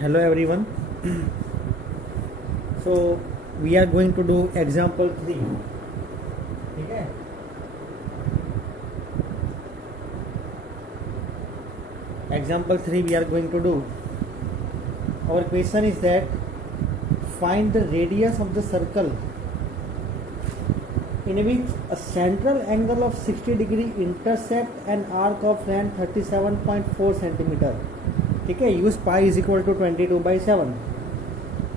Hello everyone. So we are going to do example 3. ठीक है. Example 3 we are going to do. Our question is that find the radius of the circle in which a central angle of 60 degree intersect an arc of length 37.4 centimeter. ठीक है. Use pi is equal to 22/7.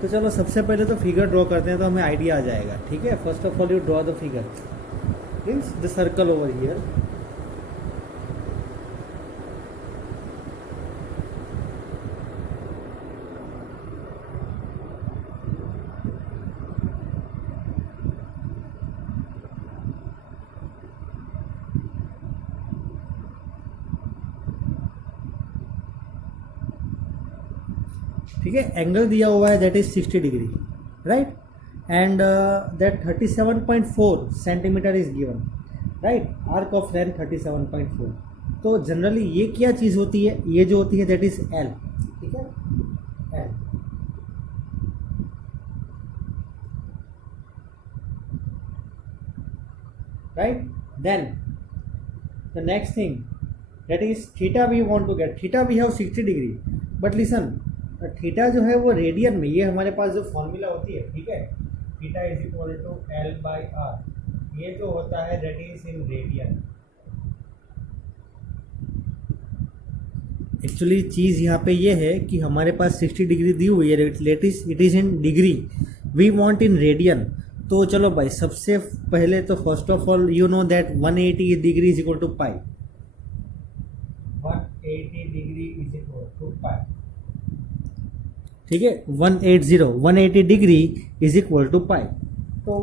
तो चलो सबसे पहले तो figure draw करते हैं तो हमें आइडिया आ जाएगा. ठीक है. First of all you draw the figure means the circle over here. ठीक है. एंगल दिया हुआ है that is 60 degree right and that 37.4 centimetre is given right. Arc of length 37.4. तो जनरली ये क्या चीज़ होती है, ये जो होती है दैट इज एल. ठीक है. L right. Then the next thing that is theta we want to get. Theta we have 60 degree but listen theta जो है वो रेडियन में, ये हमारे पास जो फॉर्मूला होती है. ठीक है. Theta is equal to L by R. ये जो होता है that is in radian. Actually चीज़ यहाँ पे ये है कि हमारे पास 60 डिग्री दी हुई है, it is in degree, we want in radian. तो चलो भाई सबसे पहले तो first of all you know that 180 degree is equal to pi. 180 degree is equal to pi. ठीक है. 180 degree is equal to pi. तो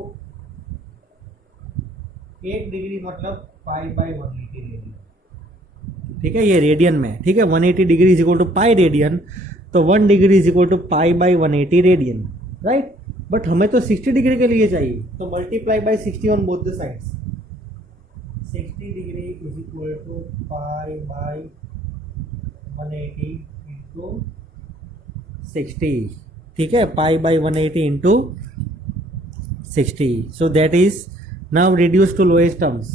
1 डिग्री मतलब पाई बाई 180 रेडियन. ठीक है. ये रेडियन में. ठीक है. 180 degree is equal to pi radian. तो 1 degree is equal to pi by 180 radian right. But हमें तो 60 डिग्री के लिए चाहिए तो multiply by 60 on both the sides. 60 degree is equal to pi by 180 into 60. ठीक है. Pi by 180 into 60. So that is now reduced to lowest terms.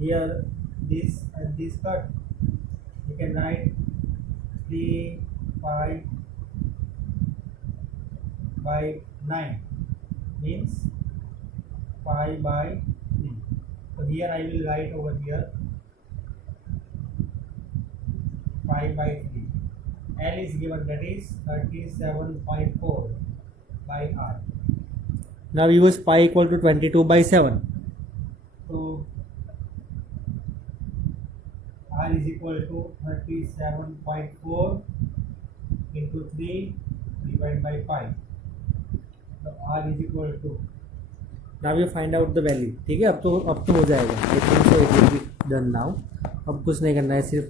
Here this and this cut. You can write 3 pi by 9 means pi by 3. So here I will write over here pi by 3. L is given that is 37.4 by R. Now use pi equal to 22/7. So R is equal to 37.4 into 3 divided by pi. So R is equal to. Now you find out the value. ठीक है. अब तो हो जाएगा. I think so it will be done now. अब कुछ नहीं करना है, सिर्फ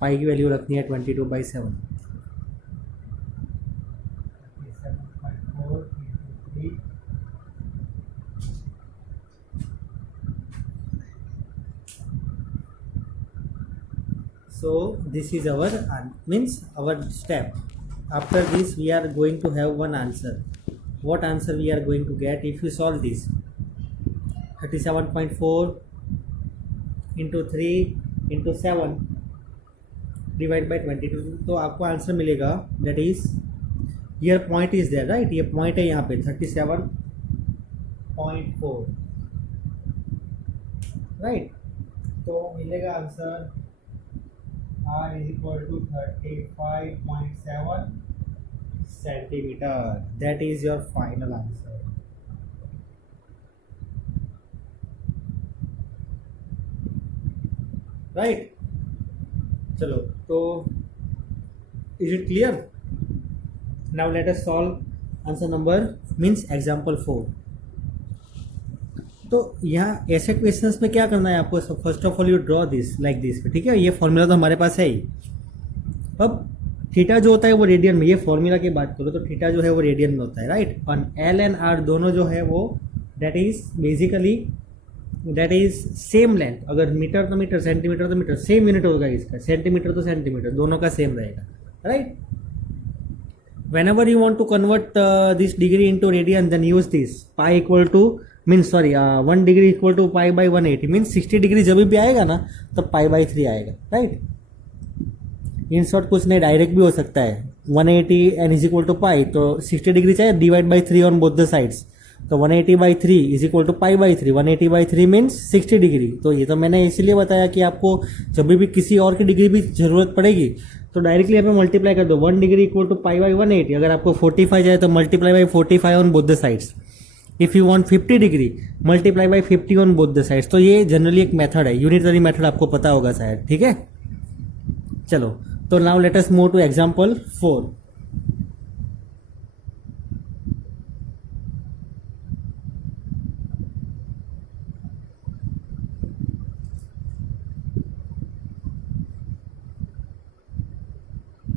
पाई की वैल्यू रखनी है 22/7. 37.4 into 3. So this is our means our step. After this we are going to have one answer. What answer we are going to get if you solve this? 37.4 into 3 into 7 divided by 22. तो आपको answer मिलेगा that is here point is there right. ये point है यहाँ पे 37.4 right. तो मिलेगा answer R is equal to 35.7 centimeter. That is your final answer. Right? चलो तो is it clear? Now let us solve answer number means example 4. तो यहाँ ऐसे क्वेश्चंस में क्या करना है आपको. First of all you draw this like this. ठीक है. ये फॉर्मूला तो हमारे पास है ही. अब थीटा जो होता है वो रेडियन में, ये फॉर्मूला की बात करो तो थीटा जो है वो रेडियन में होता है राइट. और एल एंड आर दोनों जो है वो that is basically that is same length. अगर मीटर तो मीटर, सेंटीमीटर तो मीटर, सेम यूनिट होगा इसका. सेंटीमीटर तो सेंटीमीटर, दोनों का सेम रहेगा right. whenever you want to convert this degree into radian, then use this pi equal to means sorry 1 degree equal to pi by 180 means 60 degree जब भी आएगा ना तब पाई बाई 3 आएगा, राइट. इन शॉर्ट कुछ नहीं, डायरेक्ट भी हो सकता है. 180 N is equal to pi, तो 60 डिग्री चाहिए, divide by 3 on both the sides. तो 180 by 3 is equal to pi by 3. 180 by 3 means 60 degree. तो ये तो मैंने इसीलिए बताया कि आपको जब भी किसी और की डिग्री भी जरूरत पड़ेगी तो डायरेक्टली यहाँ पे मल्टीप्लाई कर दो. 1 degree equal to pi by 180. अगर आपको 45 जाए तो multiply by 45 on both the sides. If you want 50 degree multiply by 50 on both the sides. तो ये जनरली एक मेथड है, यूनिटरी मेथड आपको पता होगा शायद, ठीक है. चलो, तो now let us move to example 4.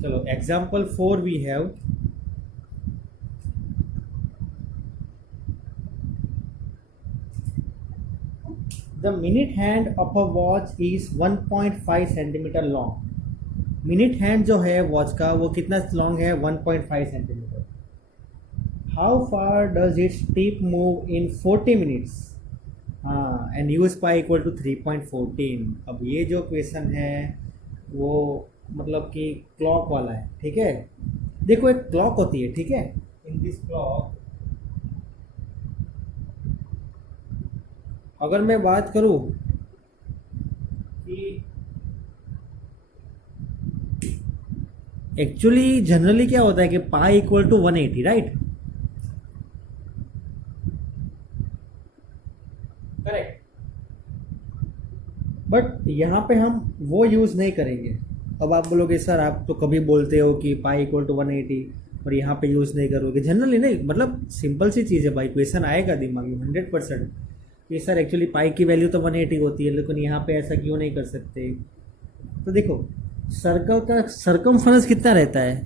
चलो, example 4 we have the minute hand of a watch is 1.5 centimetre long. Minute hand जो है वॉच का वो कितना लॉन्ग है, 1.5 centimetre. How far does its tip move in 40 minutes. हाँ, and use pi equal to 3.14. अब ये जो क्वेश्चन है वो मतलब कि क्लॉक वाला है, ठीक है. देखो, एक क्लॉक होती है, ठीक है. इन दिस क्लॉक अगर मैं बात करूं कि एक्चुअली जनरली क्या होता है कि pi equal to 180, right. Correct. But यहां पे हम वो यूज नहीं करेंगे. अब आप बोलोगे सर आप तो कभी बोलते हो कि पाई इक्वल टू 180 और यहाँ पे यूज नहीं करोगे. जनरली नहीं, मतलब सिंपल सी चीज़ है भाई. क्वेश्चन आएगा दिमाग में 100% कि सर एक्चुअली पाई की वैल्यू तो 180 होती है, लेकिन यहाँ पे ऐसा क्यों नहीं कर सकते. तो देखो, सर्कल का सरकमफरेंस कितना रहता है,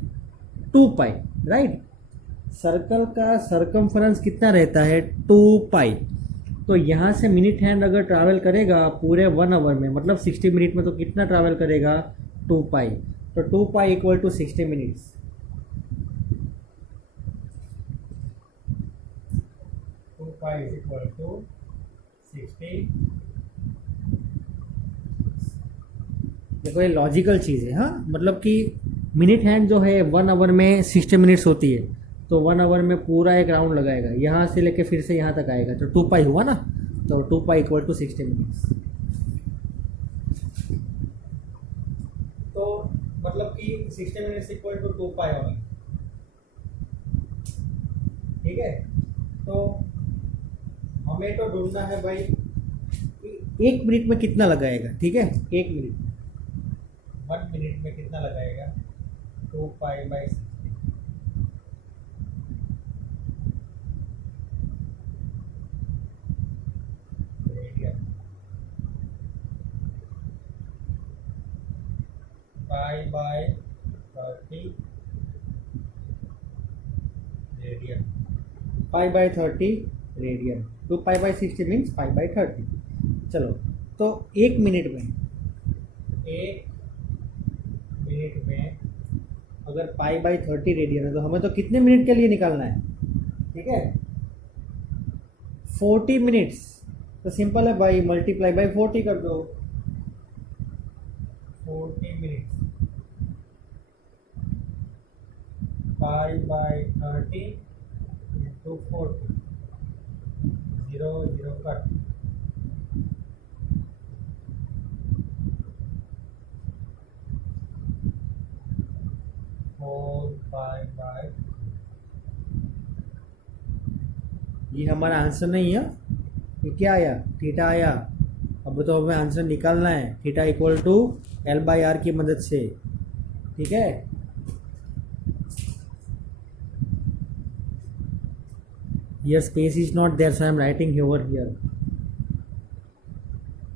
2 पाई, राइट. सर्कल का सरकमफरेंस कितना रहता है, 2 पाई. तो यहाँ से मिनट हैंड अगर ट्रैवल करेगा पूरे 1 आवर में, मतलब 60 मिनट में, तो कितना ट्रैवल करेगा, 2 पाई. तो 2 pi equal to 60 minutes. 2 pi is equal to 60. देखो, ये लॉजिकल चीज़ है. हाँ, मतलब कि मिनट हैंड जो है 1 आवर में 60 मिनट्स होती है, तो 1 आवर में पूरा एक राउंड लगाएगा, यहाँ से लेके फिर से यहाँ तक आएगा. तो 2 पाई हुआ ना. तो 2 पाई इक्वल टू 60 मिनट्स. तो मतलब कि 60 मिनट्स इक्वल टू 2 पाई होगी, ठीक है. तो हमें तो ढूंढना है भाई 1 मिनट में कितना लगाएगा, ठीक है. 1 मिनट 1 मिनट में कितना लगाएगा, 2 pi by 60 radian. Pi by 30 radian. Pi by 30 radian. 2 pi by 60 means pi by 30. चलो, तो 1 मिनट में अगर पाई बाई 30 रेडियन है तो हमें तो कितने मिनट के लिए निकालना है, ठीक है, 40 मिनट्स. तो सिंपल है भाई, मल्टीप्लाई बाई 40 कर दो. 40 minutes pi by 30 into 40. 0 0 cut. 4 pi by. ये हमारा आंसर नहीं है. ये क्या आया, थीटा आया. अब तो हमें आंसर निकालना है. Theta equal to L by R की मदद से, ठीक है. Here space is not there, so I am writing over here.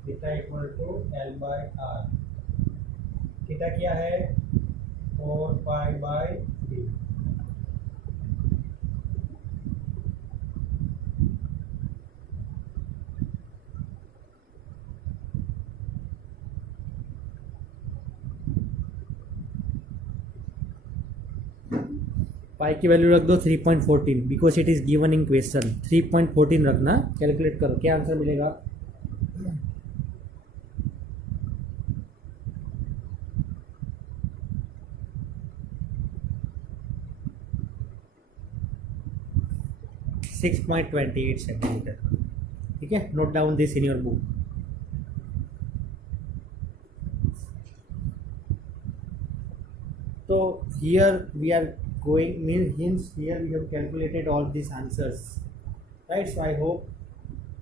Theta equal to L by R. Theta क्या है, 4 पाई बाई 3. पाई की वैल्यू रख दो 3.14 because it is given in question 3.14 रखना कैलकुलेट करो क्या आंसर मिलेगा 6.28 सेंटीमीटर ठीक है note down this in your book तो here we are going means here we have calculated all these answers right so I hope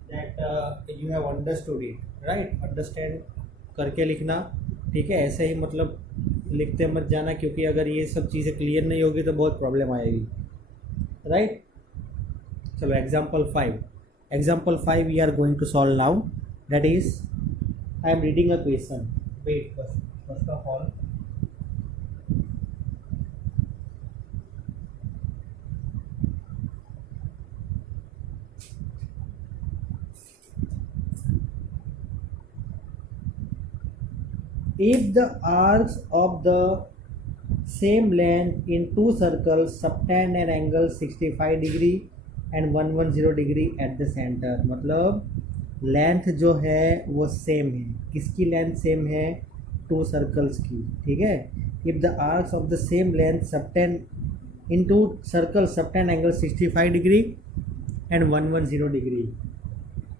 that you have understood it right understand करके लिखना ठीक है ऐसे ही मतलब लिखते मत जाना क्योंकि अगर ये सब चीज़ें क्लियर नहीं होगी तो बहुत प्रॉब्लम आएगी राइट चलो example 5 we are going to solve now that is I am reading a question wait first of all if the arcs of the same length in two circles subtend an angle 65 degree and 110 degree at the center मतलब length जो है वो same है किसकी length same है to circles की ठीक है if the arcs of the same length subtend in two circles subtend angle 65 degree and 110 degree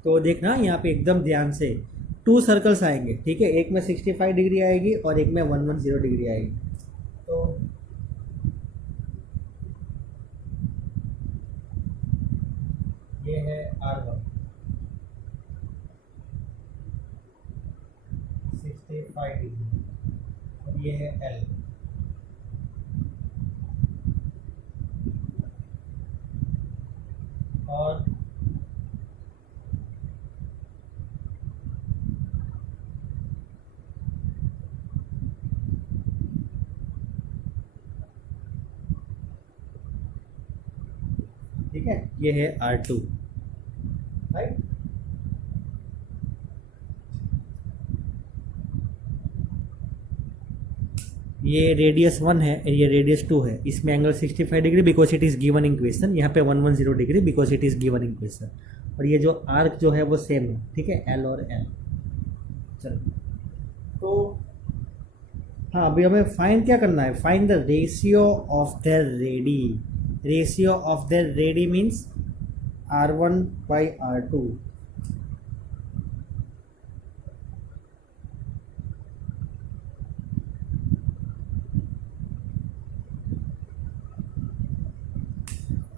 तो देखना यहाँ पे एकदम ध्यान से टू सर्कल्स आएंगे ठीक है एक में 65 डिग्री आएगी और एक में 110 डिग्री आएगी तो ये है R1 65 डिग्री और ये है L और ठीक है ये है R2 राइट ये रेडियस 1 है ये रेडियस 2 है इसमें angle 65 degree because it is given in question यहाँ पे 110 degree because it is given in question और ये जो आर्क जो है वो सेम है ठीक है L और L चलो तो हाँ अभी हमें फाइंड क्या करना है find the ratio of the ready ratio of their radii means R1 by R2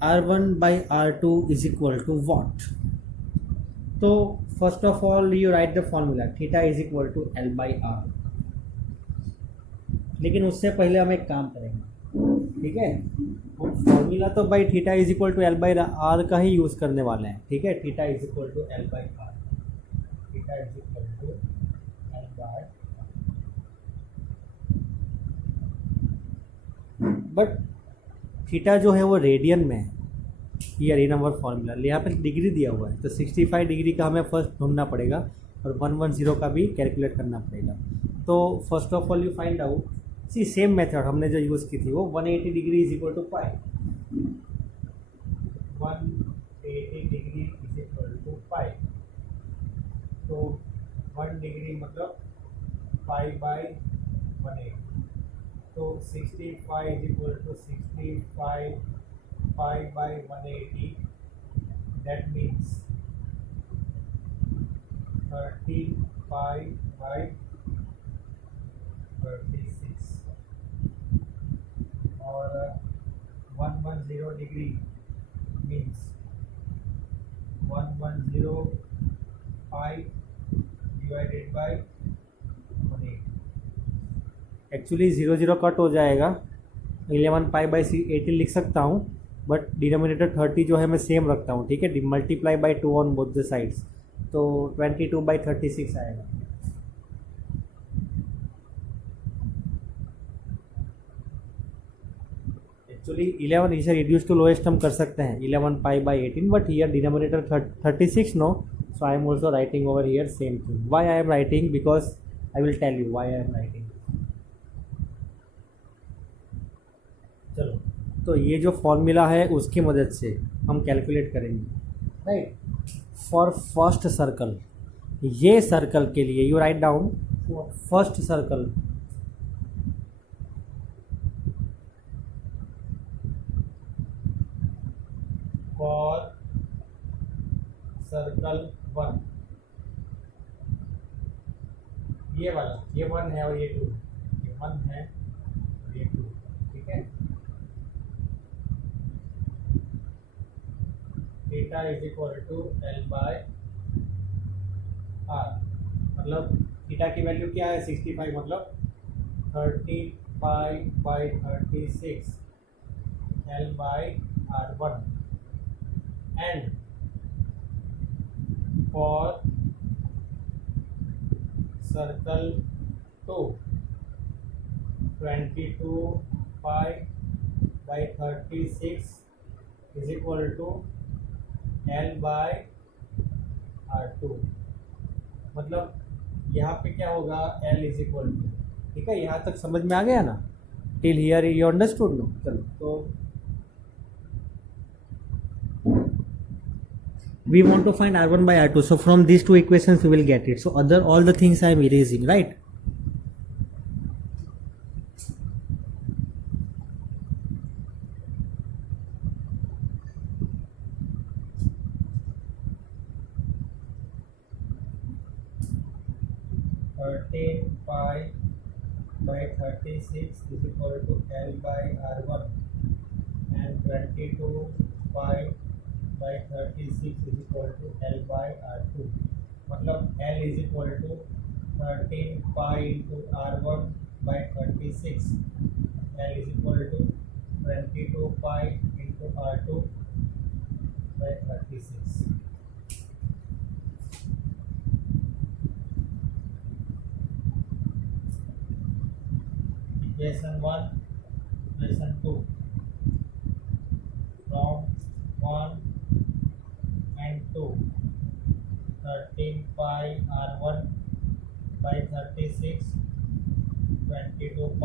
R1 by R2 is equal to what तो first of all you write the formula theta is equal to L by R लेकिन उससे पहले हम एक काम करेंगे ठीक है फॉर्मूला तो भाई theta is equal to L by R का ही यूज़ करने वाले हैं ठीक है theta is equal to L by R theta is equal to L by but theta जो है वो रेडियन में है ये इन अवर फॉर्मूला यहाँ पे डिग्री दिया हुआ है तो 65 डिग्री का हमें फर्स्ट ढूंढना पड़ेगा और 110 का भी कैलकुलेट करना पड़ेगा तो first of all you find out see same method हमने जो यूज़ की थी वो 180 degree is equal to pi 180 degree is equal to pi तो 1 डिग्री मतलब पाई बाई 180 तो 65 is equal to 65 pi by 180 that means 13 pi by 36 और 110 degree means 110 pi divided by 180 actually 0 cut हो जाएगा 11 पाई बाई 80 लिख सकता हूँ but denominator 30 जो है मैं सेम रखता हूँ ठीक है multiply by 2 on both the sides तो 22 बाई 36 आएगा एक्चुअली 11 इसे रिड्यूस टू लोएस्ट हम कर सकते हैं 11 pi by 18 but here denominator 36 no so I am also writing over here same thing why I am writing because I will tell you why I am writing चलो तो तो ये जो formula है उसकी मदद से हम कैलकुलेट करेंगे, राइट। फॉर फर्स्ट सर्कल, ये सर्कल के लिए you write down first circle, for circle 1, ये वाला, ये 1 है और ये 2, ये 1 है और ये 2, ठीक है। Theta is equal to L by R, मतलब थीटा की वैल्यू क्या है 65, मतलब 35/36 L by R1 and for circle 2 22π/36 is equal to L by R2, मतलब यहाँ पे क्या होगा L इज इक्वल टू, ठीक है। यहाँ तक समझ में आ गया ना, till here you understood no. चलो तो we want to find R1 by R2, so from these two equations we will get it. So other all the things I am erasing, right? (13π/36) is equal to L by R1 and 22π/36 is equal to L by R2, मतलब L is equal to 13π into R1 by 36, L is equal to 22π into R2 by 36. Equation 1, equation 2, from 1 and 2, 13π R1 by 36, 22π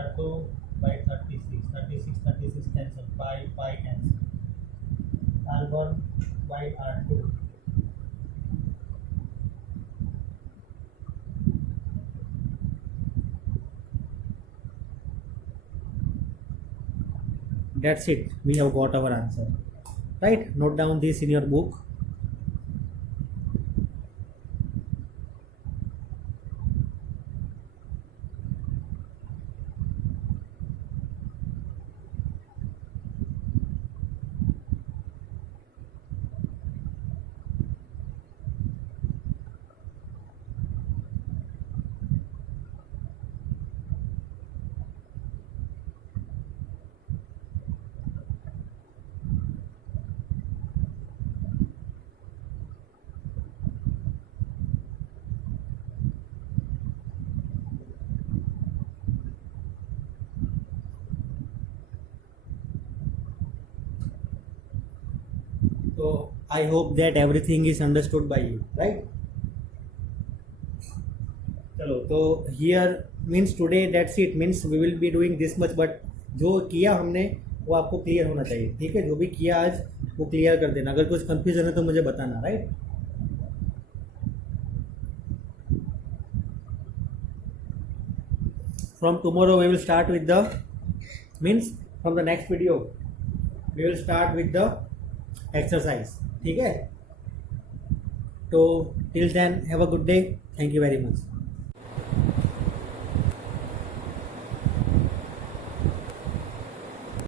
R2 by 36, 36 cancel, pi cancel, R1 by R2. That's it, we have got our answer, right? Note down this in your book. So I hope that everything is understood by you, right? चलो तो here means today that's it, means we will be doing this much, but जो किया हमने वो आपको clear होना चाहिए, ठीक है। जो भी किया आज वो क्लियर कर देना, अगर कुछ कंफ्यूजन है तो मुझे बताना, right. From tomorrow we will start with the, means from the next video we will start with the exercise, ठीक है। तो till then have a good day, thank you very much.